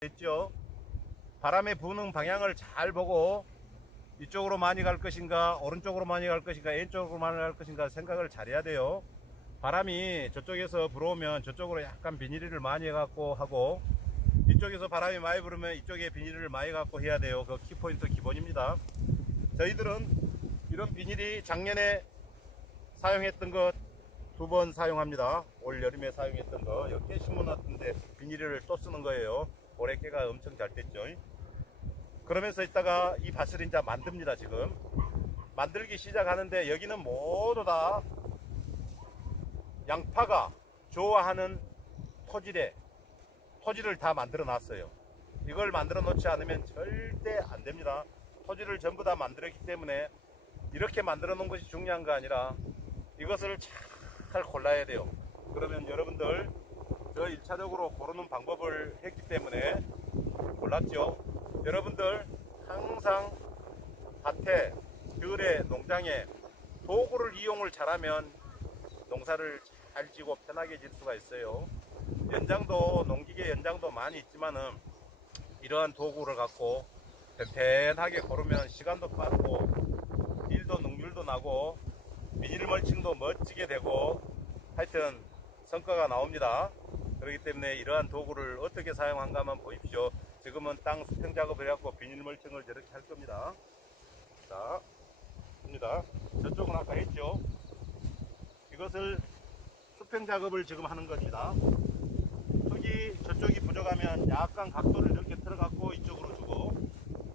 됐죠? 바람의 부는 방향을 잘 보고 이쪽으로 많이 갈 것인가 오른쪽으로 많이 갈 것인가 왼쪽으로 많이 갈 것인가 생각을 잘 해야 돼요. 바람이 저쪽에서 불어오면 저쪽으로 약간 비닐을 많이 해갖고 하고, 이쪽에서 바람이 많이 불으면 이쪽에 비닐을 많이 갖고 해야 돼요. 그 키포인트 기본입니다. 저희들은 이런 비닐이 작년에 사용했던 것 2번 사용합니다. 올 여름에 사용했던 거 이렇게 심어놨던데 비닐을 또 쓰는 거예요. 올해 깨가 엄청 잘 됐죠. 그러면서 있다가 이 밭을 이제 만듭니다. 지금 만들기 시작하는데 여기는 모두 다 양파가 좋아하는 토지를 다 만들어 놨어요. 이걸 만들어 놓지 않으면 절대 안 됩니다. 토지를 전부 다 만들었기 때문에 이렇게 만들어 놓은 것이 중요한 거 아니라 이것을 잘 골라야 돼요. 그러면 여러분들 저 1차적으로 고르는 방법을 했기 때문에 골랐죠. 여러분들 항상 밭에, 들에, 농장에 도구를 이용을 잘하면 농사를 잘 지고 편하게 질 수가 있어요. 연장도, 농기계 연장도 많이 있지만은 이러한 도구를 갖고 편편하게 고르면 시간도 빠르고 일도 능률도 나고 비닐 멀칭도 멋지게 되고 하여튼 성과가 나옵니다. 그렇기 때문에 이러한 도구를 어떻게 사용한가 한번 보십시오. 지금은 땅 수평 작업을 해갖고 비닐 멀칭을 저렇게 할 겁니다. 자, 입니다. 저쪽은 아까 했죠. 이것을 수평 작업을 지금 하는 겁니다. 흙이 저쪽이 부족하면 약간 각도를 이렇게 틀어갖고 이쪽으로 주고,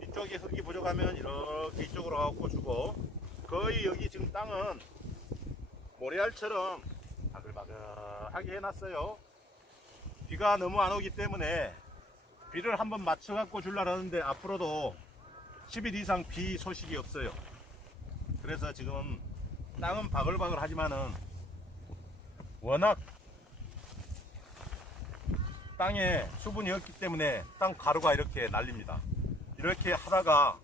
이쪽에 흙이 부족하면 이렇게 이쪽으로 갖고 주고, 거의 여기 지금 땅은 모래알처럼 바글바글하게 해놨어요. 비가 너무 안 오기 때문에 비를 한번 맞춰 갖고 주려고 하는데 앞으로도 10일 이상 비 소식이 없어요. 그래서 지금 땅은 바글바글 하지만은 워낙 땅에 수분이 없기 때문에 땅 가루가 이렇게 날립니다. 이렇게 하다가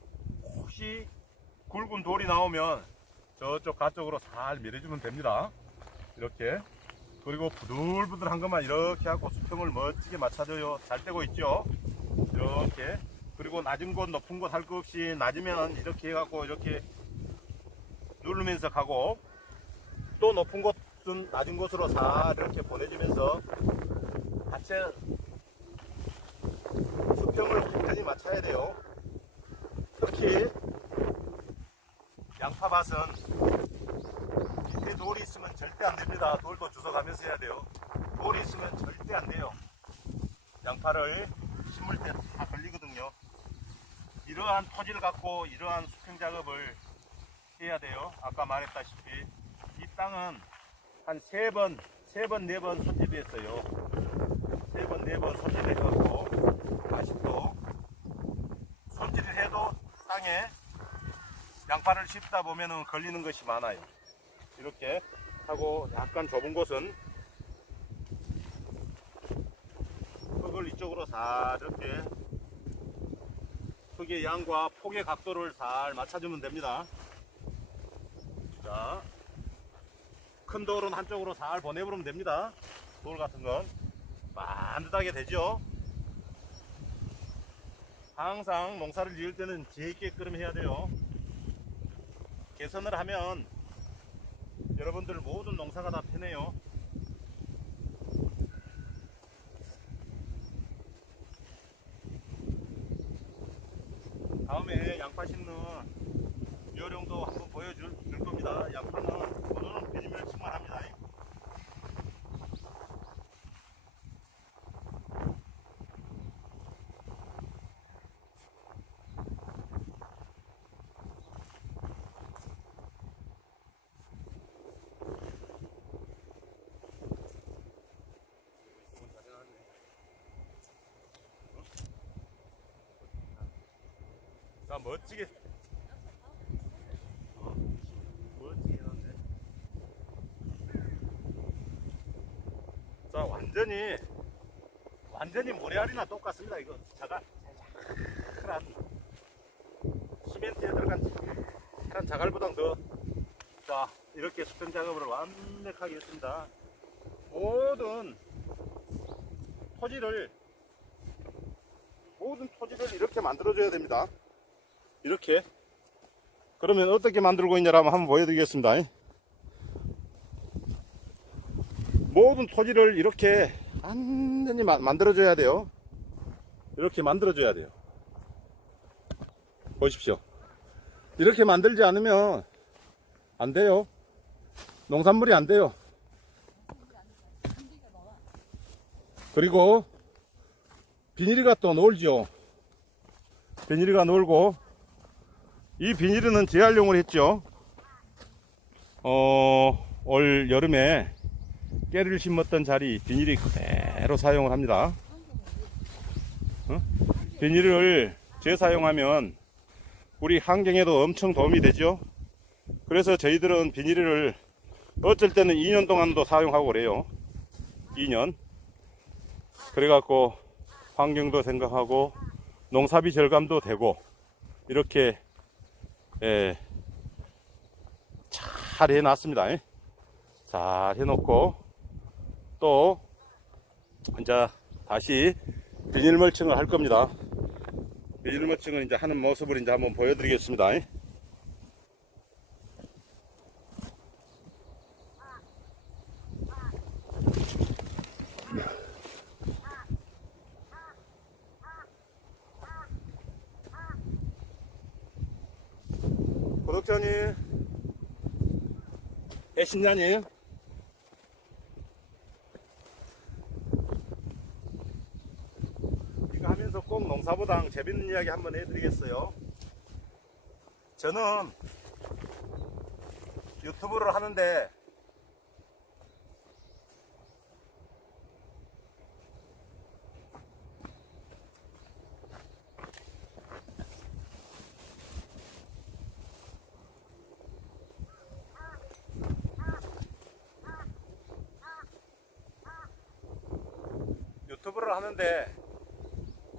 혹시 굵은 돌이 나오면 저쪽 가쪽으로 살 밀어주면 됩니다. 이렇게. 그리고 부들부들한 것만 이렇게 하고 수평을 멋지게 맞춰줘요. 잘 되고 있죠. 이렇게. 그리고 낮은 곳 높은 곳 할 것 없이 낮으면 이렇게 해갖고 이렇게 누르면서 가고, 또 높은 곳은 낮은 곳으로 살 이렇게 보내주면서 자체 수평을 완전히 맞춰야 돼요. 특히 양파밭은 밑에 돌이 있으면 절대 안 됩니다. 돌도 주워가면서 해야 돼요. 돌이 있으면 절대 안 돼요. 양파를 심을 때 다 걸리거든요. 이러한 토지를 갖고 이러한 수평 작업을 해야 돼요. 아까 말했다시피 이 땅은 한 3번, 4번 손질을 했어요. 3번, 4번 손질을 해갖고 아직도 손질을 해도 땅에 양파를 심다 보면은 걸리는 것이 많아요. 이렇게 하고 약간 좁은 곳은 흙을 이쪽으로 살 이렇게 흙의 양과 폭의 각도를 잘 맞춰주면 됩니다. 자, 큰 돌은 한쪽으로 잘 보내버리면 됩니다. 돌 같은 건 반듯하게 되죠. 항상 농사를 지을 때는 제게끔 해야 돼요. 개선을 하면 여러분들 모든 농사가 다 편해요. 다음에 양파 심는 요령도 한번 보여줄 겁니다. 양파는 오늘은 비닐멸치만 합니다. 자, 멋지게 멋지게 해놨네. 자, 완전히 모래알이나 똑같습니다. 이거 자갈한 시멘트에 들어간 자갈한 자갈보다 더. 자, 이렇게 수평 작업을 완벽하게 했습니다. 모든 토지를 모든 토지를 이렇게 만들어줘야 됩니다. 이렇게. 그러면 어떻게 만들고 있냐라면 한번 보여드리겠습니다. 모든 토지를 이렇게 완전히 만들어줘야 돼요. 이렇게 만들어줘야 돼요. 보십시오. 이렇게 만들지 않으면 안 돼요. 농산물이 안 돼요. 그리고 비닐이가 또 놀죠. 비닐이가 놀고, 이 비닐은 재활용을 했죠. 올 여름에 깨를 심었던 자리 비닐이 그대로 사용을 합니다. 비닐을 재사용하면 우리 환경에도 엄청 도움이 되죠. 그래서 저희들은 비닐을 어쩔 때는 2년 동안도 사용하고 그래요. 2년. 그래갖고 환경도 생각하고 농사비 절감도 되고 이렇게 잘 해놨습니다. 잘 해놓고 또 이제 다시 비닐 멀칭을 할 겁니다. 비닐 멀칭을 이제 하는 모습을 이제 한번 보여드리겠습니다. 구독자님, 애신자님, 이거 하면서 꼭 농사보당 재밌는 이야기 한번 해드리겠어요. 저는 유튜브를 하는데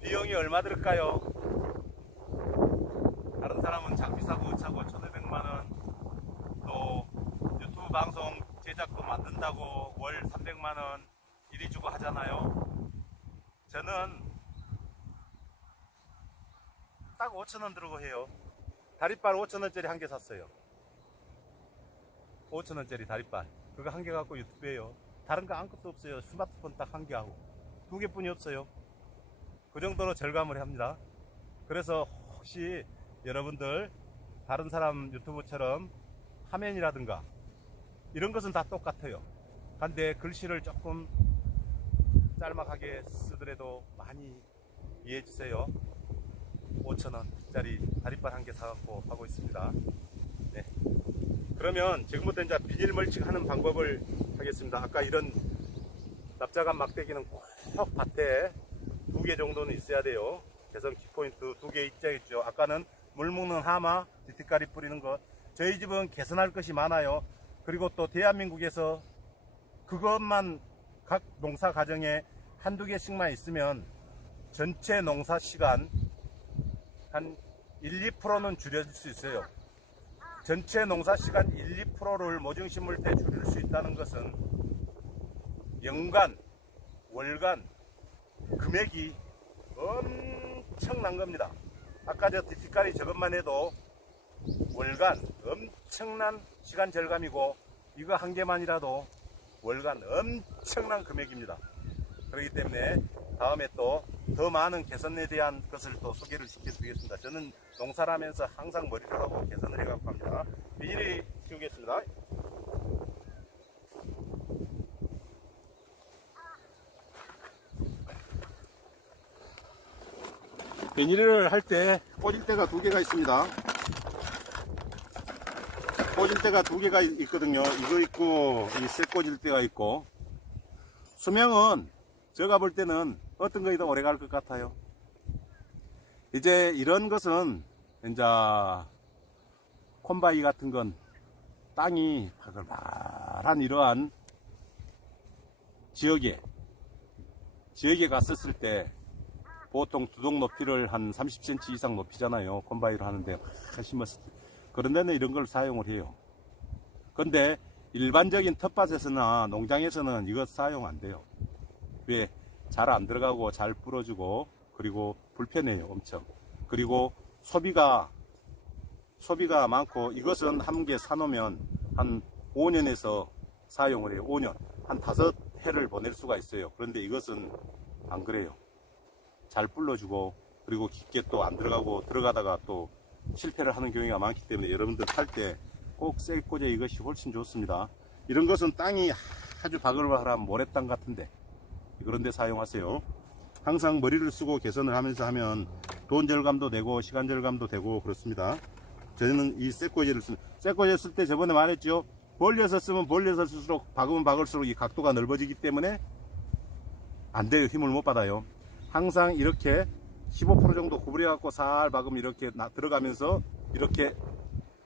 비용이 얼마 들을까요? 다른 사람은 장비 사고 차고 1,500만원, 또 유튜브 방송 제작도 만든다고 월 300만원 이리 주고 하잖아요. 저는 딱 5,000원 들고 해요. 다리빨 5,000원짜리 한 개 샀어요. 5,000원짜리 다리빨 그거 한 개 갖고 유튜브에요. 다른 거 아무것도 없어요. 스마트폰 딱 한 개 하고 2개뿐이 없어요. 그 정도로 절감을 합니다. 그래서 혹시 여러분들 다른 사람 유튜브처럼 화면이라든가 이런 것은 다 똑같아요. 근데 글씨를 조금 짤막하게 쓰더라도 많이 이해해 주세요. 5,000원짜리 다리빨 한 개 사갖고 하고 있습니다. 네. 그러면 지금부터 이제 비닐 멀칭 하는 방법을 하겠습니다. 아까 이런 납작한 막대기는 꼭 밭에 2개 정도는 있어야 돼요. 개선 키포인트 2개 있죠. 아까는 물 먹는 하마, 디티까리 뿌리는 것. 저희 집은 개선할 것이 많아요. 그리고 또 대한민국에서 그것만 각 농사 가정에 한두 개씩만 있으면 전체 농사 시간 한 1, 2%는 줄여줄 수 있어요. 전체 농사 시간 1, 2%를 모종식물 때 줄일 수 있다는 것은 연간, 월간 금액이 엄청난 겁니다. 아까 저 디티까리 저것만 해도 월간 엄청난 시간 절감이고 이거 한 개만이라도 월간 엄청난 금액입니다. 그렇기 때문에 다음에 또 더 많은 개선에 대한 것을 또 소개를 시켜드리겠습니다. 저는 농사를 하면서 항상 머리를 하고 개선을 해갖고 합니다. 비닐이 씌우겠습니다. 비닐을 할 때 꽂을 때가 2개가 있습니다. 꽂을 때가 2개가 있거든요. 이거 있고 이 쇠 꽂을 때가 있고, 수명은 제가 볼 때는 어떤 거에도 오래 갈 것 같아요. 이제 이런 것은 이제 콤바이 같은 건 땅이 바글바글한 이러한 지역에 갔었을 때 보통 두동 높이를 한 30cm 이상 높이잖아요. 콤바이로 하는데 심었을 때. 그런 데는 이런 걸 사용을 해요. 근데 일반적인 텃밭에서나 농장에서는 이거 사용 안 돼요. 왜? 잘 안 들어가고 잘 부러지고 그리고 불편해요, 엄청. 그리고 소비가 많고, 이것은 한 개 사놓으면 한 5년에서 사용을 해요. 5년. 한 5해를 보낼 수가 있어요. 그런데 이것은 안 그래요. 잘 불러주고, 그리고 깊게 또 안 들어가고, 들어가다가 또 실패를 하는 경우가 많기 때문에 여러분들 탈 때 꼭 셀꽂이 이것이 훨씬 좋습니다. 이런 것은 땅이 아주 바글바글한 모래땅 같은데 그런 데 사용하세요. 항상 머리를 쓰고 개선을 하면서 하면 돈 절감도 되고 시간 절감도 되고 그렇습니다. 저는 이 쇠꽂이를 씁니다. 쇠꽂이 쓸 때 저번에 말했죠. 벌려서 쓰면 벌려서 쓸수록 박으면 박을수록 이 각도가 넓어지기 때문에 안 돼요. 힘을 못 받아요. 항상 이렇게 15% 정도 구부려 갖고 살 박으면 이렇게 들어가면서 이렇게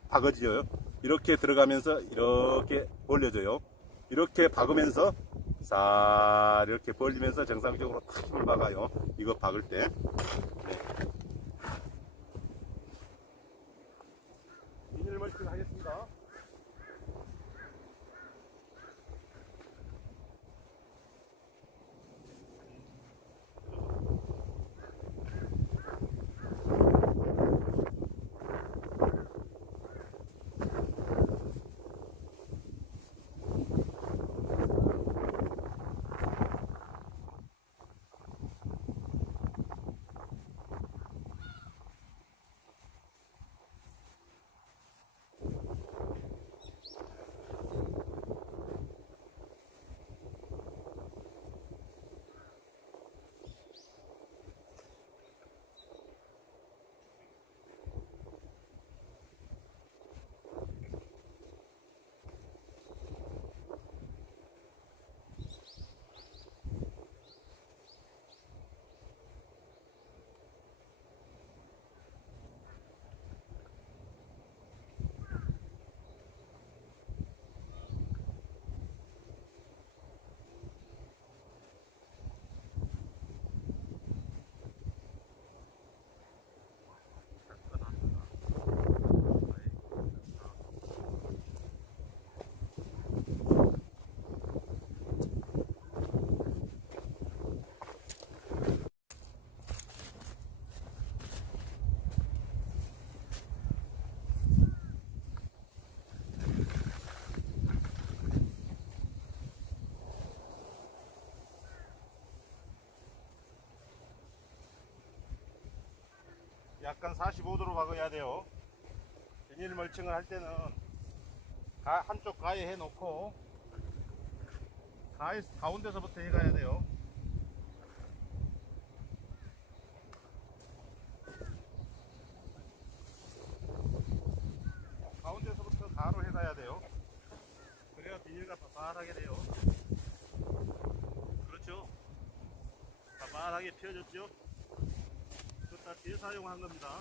박아져요. 이렇게 들어가면서 이렇게 벌려져요. 이렇게 박으면서 살 이렇게 벌리면서 정상적으로 탁 힘을 박아요. 이거 박을 때. 네. 비닐 멀칭 하겠습니다. 약간 45도로 박아야 돼요. 비닐 멀칭을 할 때는 한쪽 가에 해 놓고 가운데서부터 해 가야 돼요. 가운데서부터 가로 해 가야 돼요. 그래야 비닐가 바바하게 돼요. 그렇죠. 바바하게 펴졌죠. 다 재사용한 겁니다.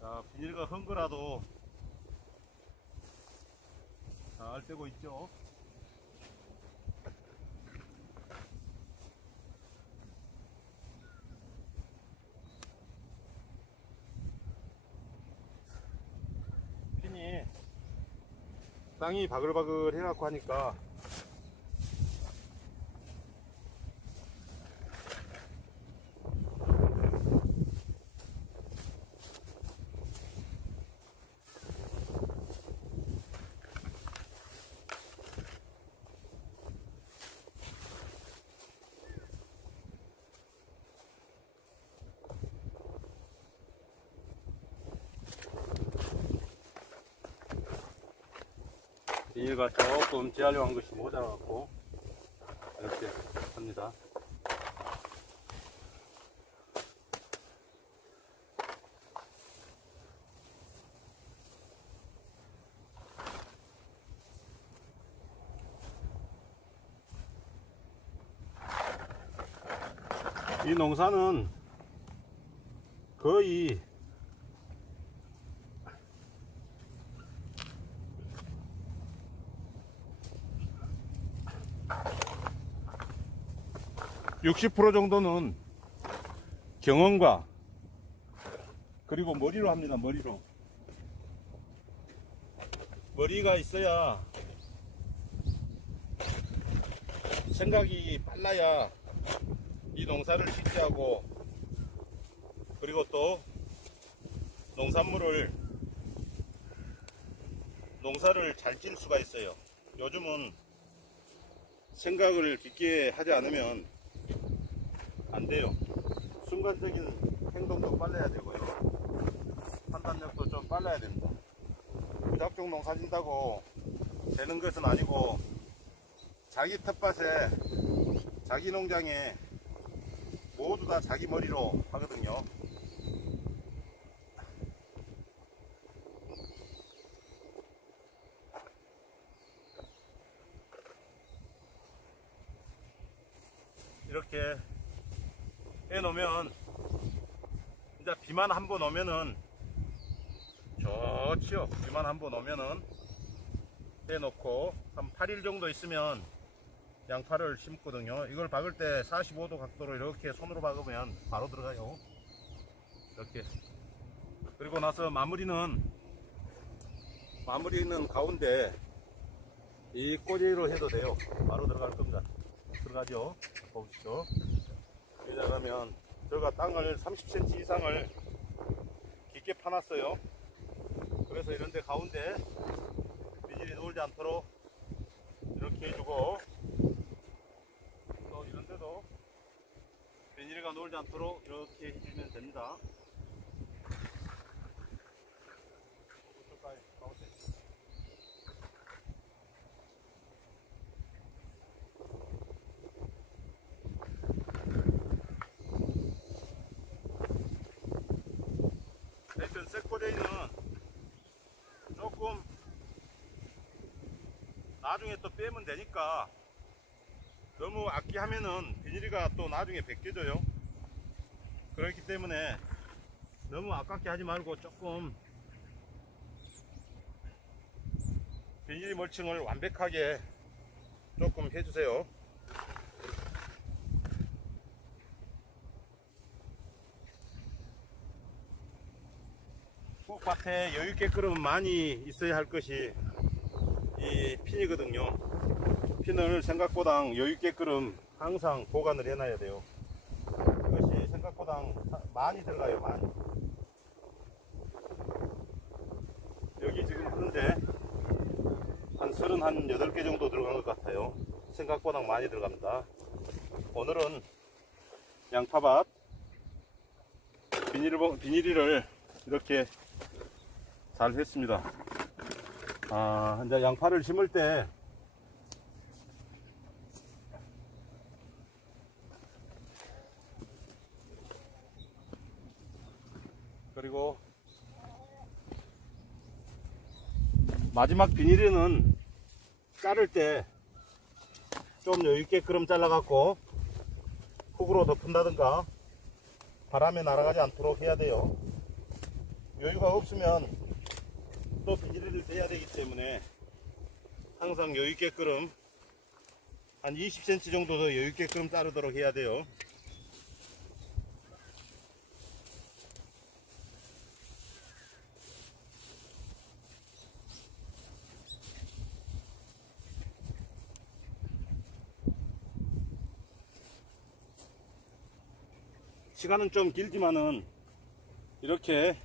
자, 비닐가 헌 거라도 잘 떼고 있죠. 핀이 땅이 바글바글 해갖고 하니까 비닐가 조금 재활용한 것이 모자라갖고 이렇게 합니다. 이 농사는 거의 60% 정도는 경험과 그리고 머리로 합니다. 머리가 있어야 생각이 빨라야 이 농사를 쉽게 하고, 그리고 또 농사를 잘 질 수가 있어요. 요즘은 생각을 깊게 하지 않으면 안 돼요. 순간적인 행동도 빨라야 되고요. 판단력도 좀 빨라야 됩니다. 무작정 농사 진다고 되는 것은 아니고, 자기 텃밭에, 자기 농장에 모두 다 자기 머리로 하거든요. 이렇게 해놓으면, 이제 비만 한번 오면은 좋지요. 비만 한번 오면은 해놓고 한 8일 정도 있으면 양파를 심거든요. 이걸 박을 때 45도 각도로 이렇게 손으로 박으면 바로 들어가요. 이렇게. 그리고 나서 마무리는 가운데 이 꼬리로 해도 돼요. 바로 들어갈 겁니다. 들어가죠. 보시죠. 왜냐하면 제가 땅을 30cm 이상을 깊게 파놨어요. 그래서 이런데 가운데 비닐이 놀지 않도록 이렇게 해주고, 또 이런데도 비닐이가 놀지 않도록 이렇게 해주면 됩니다. 하여튼 쇠꼬대는 조금 나중에 또 빼면 되니까, 너무 아끼하면은 비닐이가 또 나중에 벗겨져요. 그렇기 때문에 너무 아깝게 하지 말고 조금 비닐 멀칭을 완벽하게 조금 해주세요. 꼭 밭에 여유있게 끓으면 많이 있어야 할 것이 이 핀이거든요. 핀을 생각보다 여유있게 끓음 항상 보관을 해놔야 돼요. 이것이 생각보다 많이 들어가요. 많이. 여기 지금 하는데 한 38개 정도 들어간 것 같아요. 생각보다 많이 들어갑니다. 오늘은 양파밭 비닐을 이렇게 잘 했습니다. 이제 양파를 심을 때 그리고 마지막 비닐은 자를 때 좀 여유있게 그럼 잘라갖고 흙으로 덮은다든가 바람에 날아가지 않도록 해야 돼요. 여유가 없으면 또 비닐을 떼야 되기 때문에 항상 여유있게 끓음 한 20cm 정도 더 여유있게 끓음 자르도록 해야 돼요. 시간은 좀 길지만은 이렇게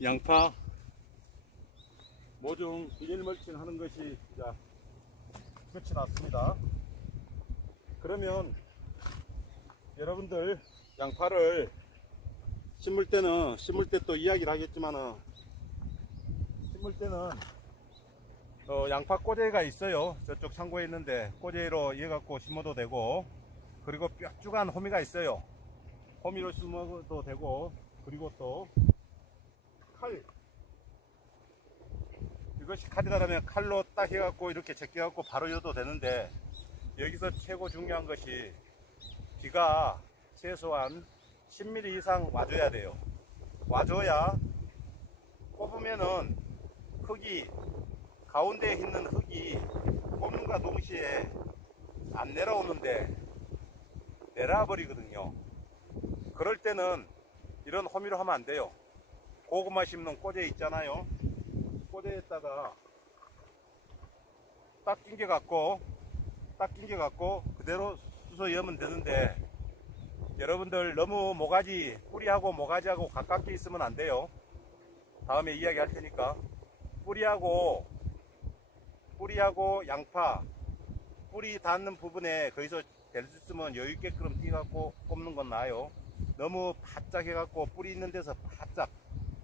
양파 모종 비닐 멀칭 하는 것이 끝이 났습니다. 그러면 여러분들 양파를 심을 때 또 이야기를 하겠지만은, 심을 때는 양파 꼬재가 있어요. 저쪽 창고에 있는데 꼬재로 이어갖고 심어도 되고, 그리고 뾰족한 호미가 있어요. 호미로 심어도 되고, 그리고 또 칼, 이것이 칼이라면 칼로 딱 해갖고 이렇게 제껴갖고 바로 넣어도 되는데, 여기서 최고 중요한 것이 비가 최소한 10mm 이상 와줘야 돼요. 와줘야 꼽으면은 흙이, 가운데에 있는 흙이 꼽는과 동시에 안 내려오는데 내려와 버리거든요. 그럴 때는 이런 호미로 하면 안 돼요. 고구마 심는 꼬재 있잖아요. 꼬재에다가 딱 낑겨 갖고 그대로 수서 여면 되는데, 여러분들 너무 모가지, 뿌리하고 모가지하고 가깝게 있으면 안 돼요. 다음에 이야기 할 테니까. 뿌리하고 양파, 뿌리 닿는 부분에 거기서 될 수 있으면 여유있게끔 띄갖고 꼽는 건 나아요. 너무 바짝 해갖고 뿌리 있는 데서 바짝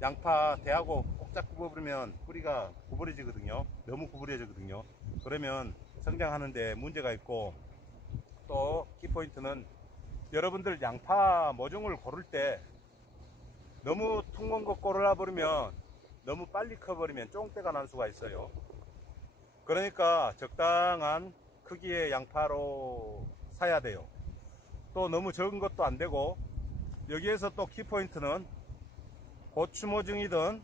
양파 대하고 꼭딱 굽어버리면 뿌리가 구부러지거든요. 너무 구부러지거든요. 그러면 성장하는데 문제가 있고, 또 키포인트는 여러분들 양파 모종을 고를 때 너무 퉁은 거 고르라 버리면, 너무 빨리 커버리면 쫑대가 날 수가 있어요. 그러니까 적당한 크기의 양파로 사야 돼요. 또 너무 적은 것도 안 되고, 여기에서 또 키포인트는 고추 모종이든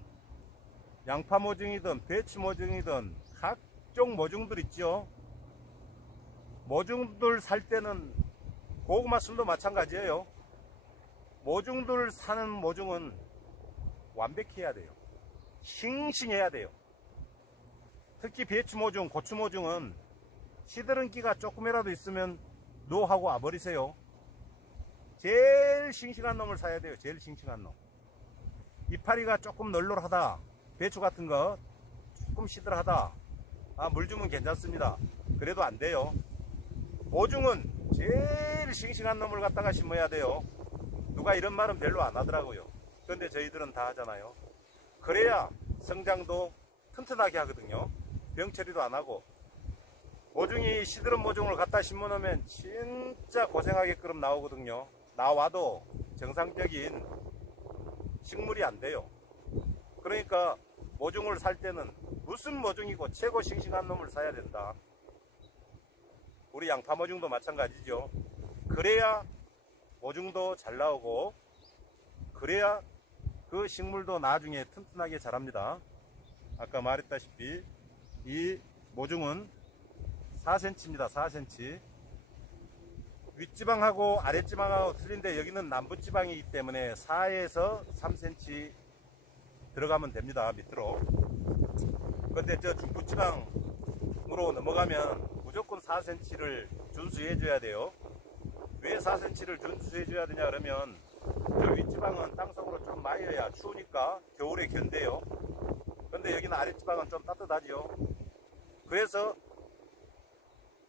양파 모종이든 배추 모종이든 각종 모종들 있죠. 모종들 살 때는 고구마 순도 마찬가지예요. 모종들 사는 모종은 완벽해야 돼요. 싱싱해야 돼요. 특히 배추 모종, 고추 모종은 시드름기가 조금이라도 있으면 노하고 와버리세요. 제일 싱싱한 놈을 사야 돼요. 제일 싱싱한 놈. 이파리가 조금 널널하다, 배추 같은 거 조금 시들하다, 물 주면 괜찮습니다. 그래도 안 돼요. 모종은 제일 싱싱한 놈을 갖다가 심어야 돼요. 누가 이런 말은 별로 안 하더라고요. 그런데 저희들은 다 하잖아요. 그래야 성장도 튼튼하게 하거든요. 병 처리도 안 하고. 모종이 시드른 모종을 갖다 심어 놓으면 진짜 고생하게끔 나오거든요. 나와도 정상적인 식물이 안 돼요. 그러니까 모종을 살 때는 무슨 모종이고 최고 싱싱한 놈을 사야 된다. 우리 양파 모종도 마찬가지죠. 그래야 모종도 잘 나오고, 그래야 그 식물도 나중에 튼튼하게 자랍니다. 아까 말했다시피 이 모종은 4cm입니다. 4cm. 윗지방하고 아랫지방하고 틀린데, 여기는 남부지방이기 때문에 4에서 3cm 들어가면 됩니다. 밑으로. 근데 저 중부지방으로 넘어가면 무조건 4cm를 준수해 줘야 돼요. 왜 4cm를 준수해 줘야 되냐 그러면, 저 윗지방은 땅속으로 좀 마여야 추우니까 겨울에 견뎌요. 근데 여기는 아랫지방은 좀 따뜻하지요. 그래서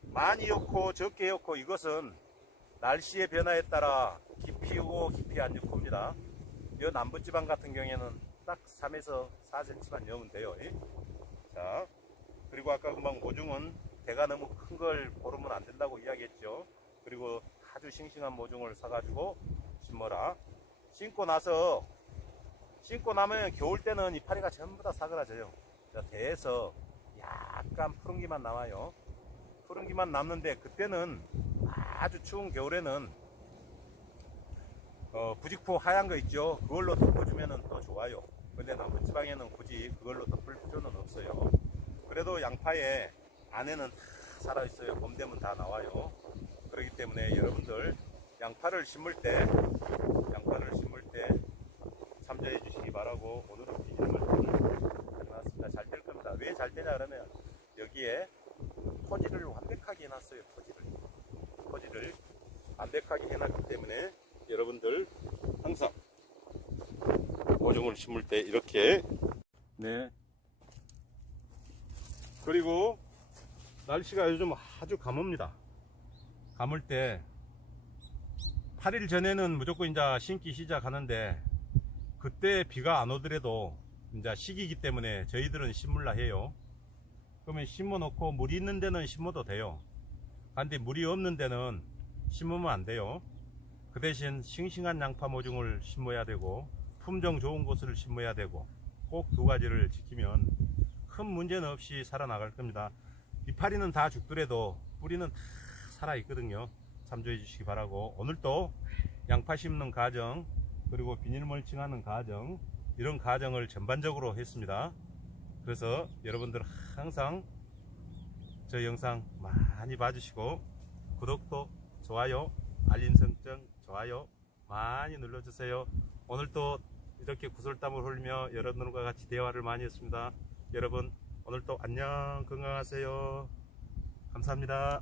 많이 였고 적게 였고, 이것은 날씨의 변화에 따라 깊이 오고 깊이 안 였고입니다. 이 남부지방 같은 경우에는 딱 3에서 4cm만 여면 돼요. 자, 그리고 아까 금방 모종은 대가 너무 큰 걸 고르면 안 된다고 이야기했죠. 그리고 아주 싱싱한 모종을 사가지고 심어라. 심고 나면 겨울 때는 이파리가 전부 다 사그라져요. 대에서 약간 푸른기만 남아요. 푸른기만 남는데, 그때는 아주 추운 겨울에는 부직포 하얀 거 있죠. 그걸로 덮어주면 더 좋아요. 근데 남부지방에는 굳이 그걸로 덮을 필요는 없어요. 그래도 양파에 안에는 다 살아있어요. 봄 되면 다 나와요. 그렇기 때문에 여러분들 양파를 심을 때 참조해 주시기 바라고, 오늘은 비닐을 해놨습니다. 잘 될 겁니다. 왜 잘 되냐 그러면, 여기에 토지를 완벽하게 해놨어요. 토지를 완벽하게 해놨기 때문에 여러분들 항상 모종을 심을 때 이렇게. 네. 그리고 날씨가 요즘 아주 가뭅니다. 가물 때 8일 전에는 무조건 이제 심기 시작하는데, 그때 비가 안 오더라도 이제 시기이기 때문에 저희들은 심을라 해요. 그러면 심어 놓고 물이 있는 데는 심어도 돼요. 근데 물이 없는 데는 심으면 안 돼요. 그 대신 싱싱한 양파 모종을 심어야 되고 품종 좋은 곳을 심어야 되고 꼭 두 가지를 지키면 큰 문제는 없이 살아나갈 겁니다. 이파리는 다 죽더라도 뿌리는 다 살아 있거든요. 참조해 주시기 바라고, 오늘도 양파 심는 과정 그리고 비닐 멀칭하는 과정, 이런 과정을 전반적으로 했습니다. 그래서 여러분들 항상 저 영상 많이 봐주시고 구독도 좋아요 알림 설정 좋아요 많이 눌러주세요. 오늘도 이렇게 구슬땀을 흘리며 여러분들과 같이 대화를 많이 했습니다. 여러분 오늘도 안녕, 건강하세요. 감사합니다.